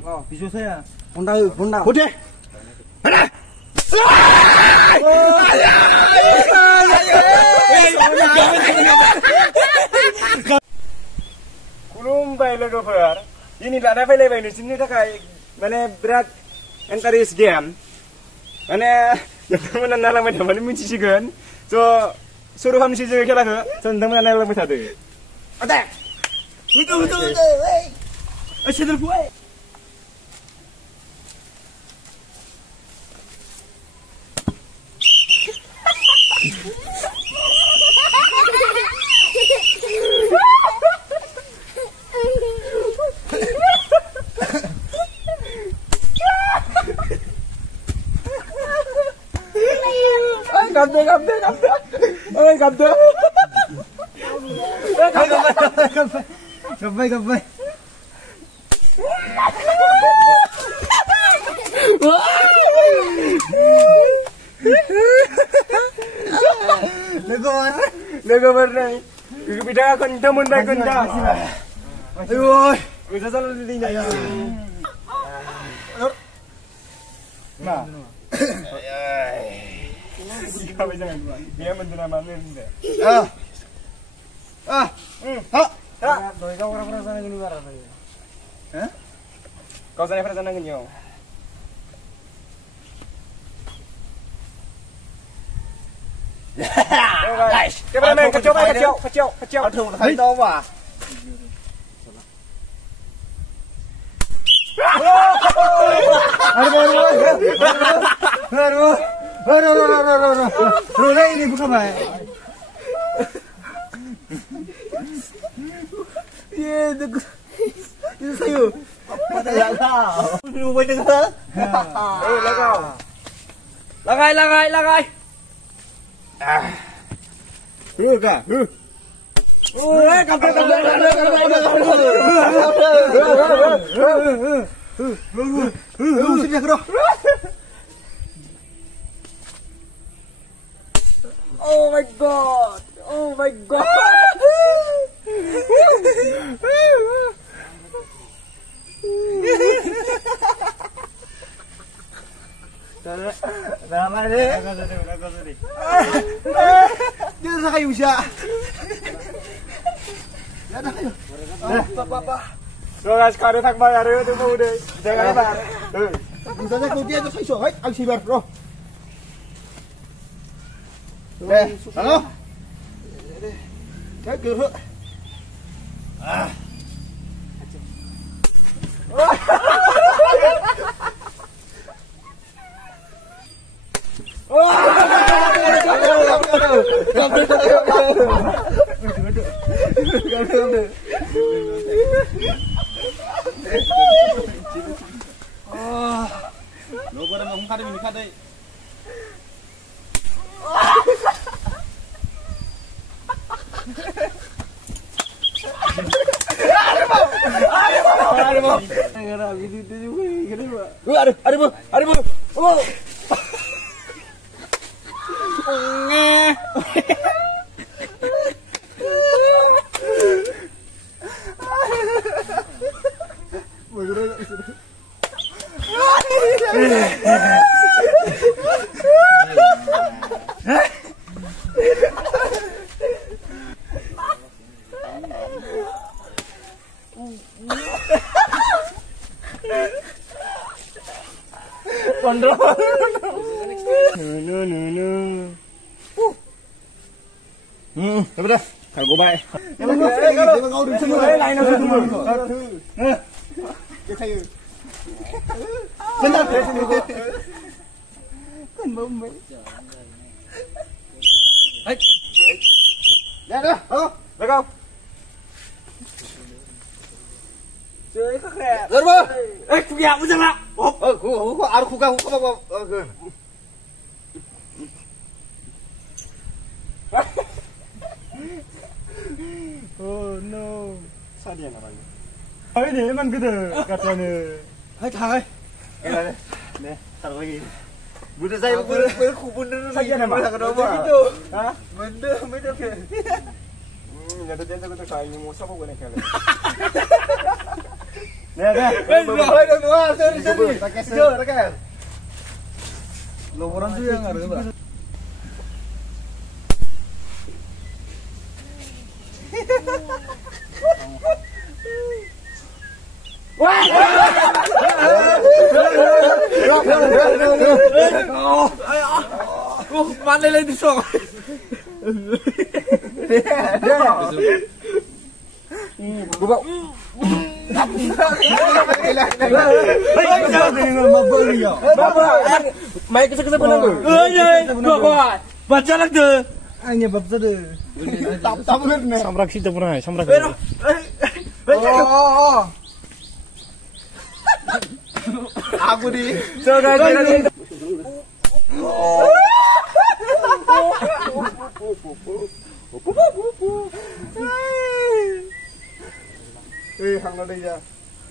Pisau saya. Bunda. Udah. Mana? Kulumbai logofer. Ini lada file ini sini takai. Mana berat entaris game. Mana teman nalang macam mana mencicikan. So suruhan si jaga kela ke. So teman nalang macam tu. Ada. Betul. Asyik terbuai. Gapai. Legobar nih. Bida kenta munda kenta. Ayo, bisa selalu di sini. Nah. Kau jangan buat. Dia mendengar mana ni? Doi kau orang sana gini barang tadi. Hah? Kau sana gini yo. Guys, cameraman kacau. Aduh, hai tahu apa? Aduh. Ini bukan baik. Itu sayur. Pada kau. Lu boleh dengar? Lagai. Kak. Oh my god. Dia nak kayu siya. Papa. Rogas kare thak bayar itu mau deh. Jangan bayar. Misalnya kau dia tu saya suruh, aku sibar, bro. Halo. Cái kiểu thôi. Lo pada ngomong kada ini kada. Apa dah? Kau baik. Kau duduk semua. Lain aku semua. Dia saya. Bentar. Kan bau mai. Hai. Dah dah. Oh, kau. Chơi khắc rẻ. Rồi bơ. Ê, chú kìa, bây giờ nào. Oh no. Sadya naman. Ay, di man gitu katanya. Hai, thằng ơi. Cái này. Nè, thằng lagi. Bener saya bener saja nama. Gitu. Hah? Bener kaya. Jatuh-jatuh kita kayak mau siapa gue nih kali. Lo orang tuh yang ada berapa? Mana lagi sok? Mai kesek-kesek benar tu. Baca lagi tu. Hanya bab tadi. Tak benar ni. Samrak sih tak pernah. Samrak. Aku di. So guys, Hang ada ya. Ada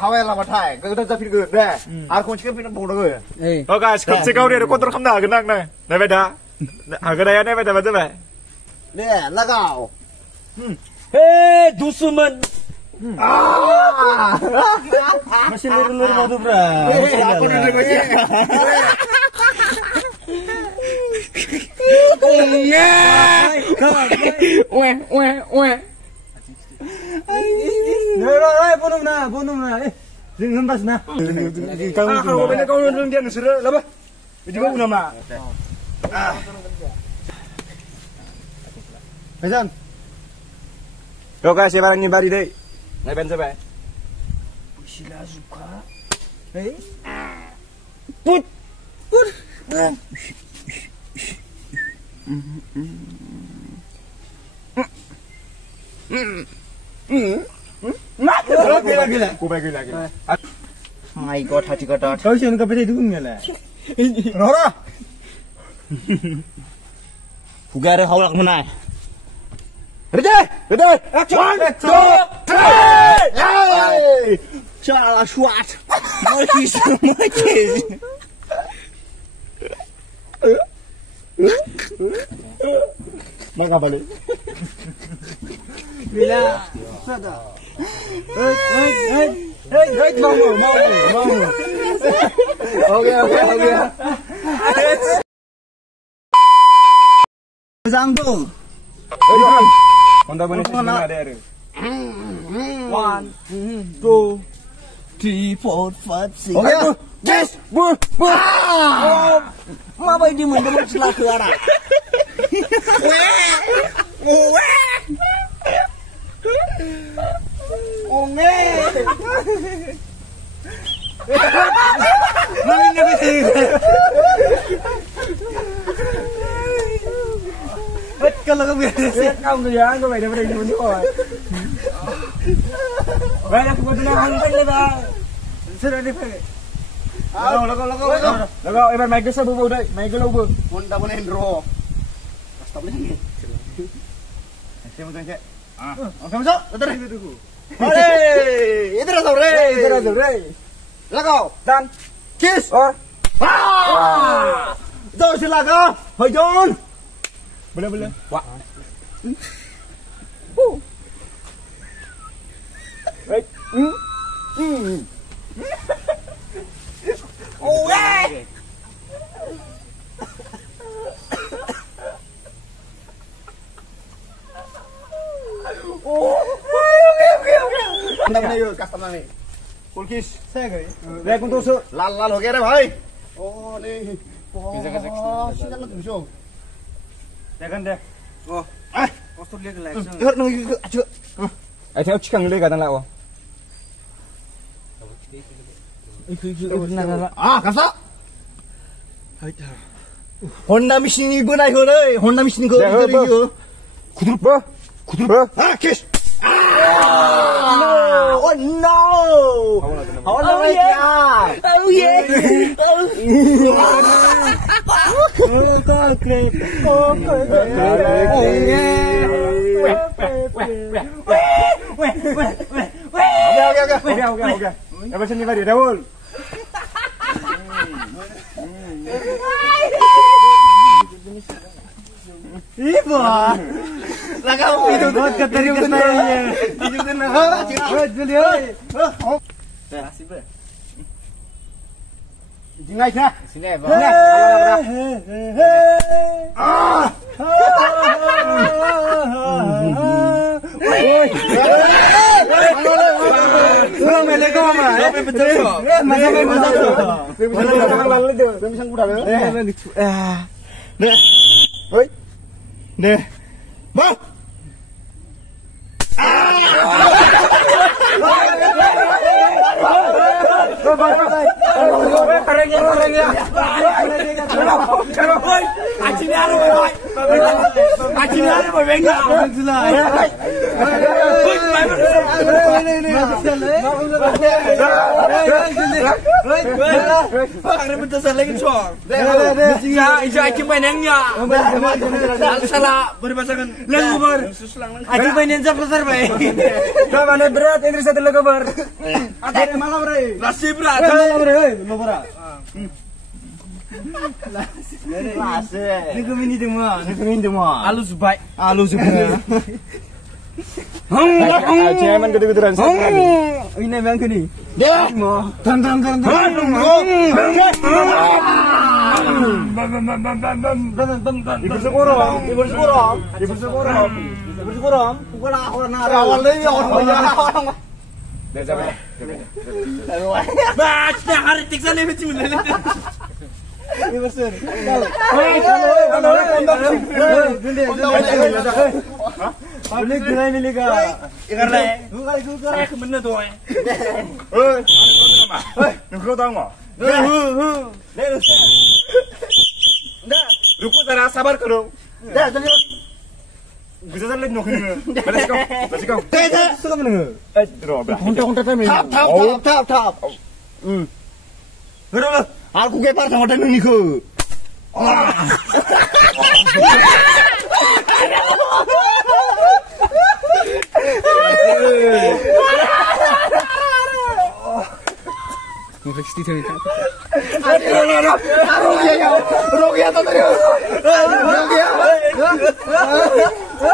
hawai lah batai, kita jadi good deh. Aku cakap pindah bodoh gue. Oh guys, kau cakap dia kontrol kamu dah genang nih. Nih beda. Agak daya nih beda betul. Nih, lagau. Hei, dusuman. Masih lur-lur mau tuh bro. Aku dulu masih. Weh. Bunuh na. Jangan bas na. Kalau benda kau nunggu dia nusra, lapa? Juga guna mak. Pesan. Yo guys, sekarang ni bari deh. Naik bensin bay. Sila suka. Put. Gila. My God, hati kata. Kau sih nak pergi dulu ni lah. Rora. Fugar hawlak mana? Ready? Action! 1, 2, 3. Hey! Chala swat. My kiss. Maka balik. Bila. Sada. Mau. Okay. Sanggung. Honda bani semua ada ada. 1, 2, 3, 4, 5, 6. Okay. Yes, bu. Mabay di mo naman sila kara. Kalau kau biasa, Kau tu ya, kau ada beri ni kau. Baik aku betul nak hang pun dah. Sudah ni pe. Lagu, ibar mic desa bu dai, mic lo bu. Honda boleh draw. Kasta boleh ni. Saya mau tanya. Kamu masuk? Betul. Hei, itu dah sore. Lagau Dan kiss. or Jom silakan. Hoi John. boleh. Wah. Right. Oh, yeah. Anda mana yuk customer ni? Full kiss. Saya ke? Lihat untuk su. Lal हो गया रे भाई. Oh ni. Sudah nak musuh. Jangan deh. Kostur lihat lagi. Lihat nung aja. Tengok cikang le kata nak wah. Kasa. Honda machine ni bunai ho re. Honda machine ko dari yo. Kudur. Kiss. Oh no! Oh yeah! Oh yeah! Oke. Dapat sini Pak Daul. Ibu. Lah kamu itu katanya. Tunjukin Kasih, Bro. Jingai nah. Sini, Bang. Kurang mele kau mah. Betul kok. Masa main betul. Bisa kuda lo. Deh. Oi. Deh. Bang. Berat ini satu lagu ber. Ada malam bre. Nasi berat. Malam bre. Lo berat. Lase. Ni kemini demah. Halus baik. Alus juga. Cemen gede-gedean. Ini memang kini. Dia. Tan. Ibu sekurang. Pukul orang awalnya orang. Baca hari tiksa nih macam mana? Ini besar. Boleh gerai ni lega. Ikan le. Saya kemana tu? Nuko tahu nggak? Ruko cara sabar kau. Bisa saling nukin. Masih kau. Suka mana? Rob. Honta time ni. Tap. Betul. Aku kepar sama dan ni ko. Rogia to terus.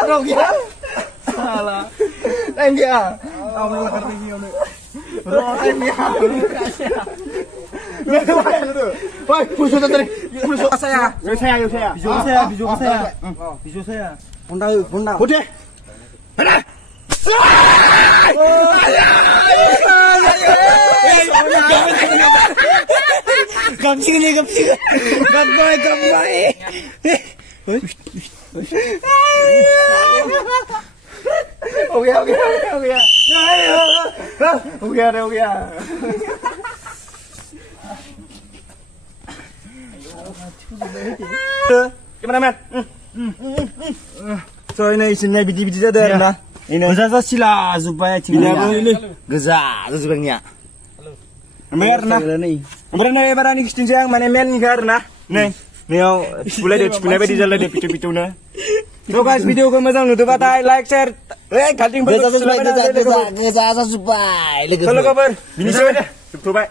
Rogia. Salah. Enggak. Kamu lah kata ini. Rogia. Woi, busuk tadi. Busuk saya. Busuk saya. Honda. Udah. Ada. Gamsing. Gambai. Oke. Gimana, Mat? So ini isinya biji-biji saja nah. Ini usah sila supaya cingnya ini geza sebenarnya. Mer nah. Kemudian ada barang ni kisah yang mana men karena. Nih, boleh deh, di jalan deh picu-picu na. So guys, video ko masang nutup kata like, share. Kating Geza supaya. Kalau kabar, ini sudah. Tutup, bye.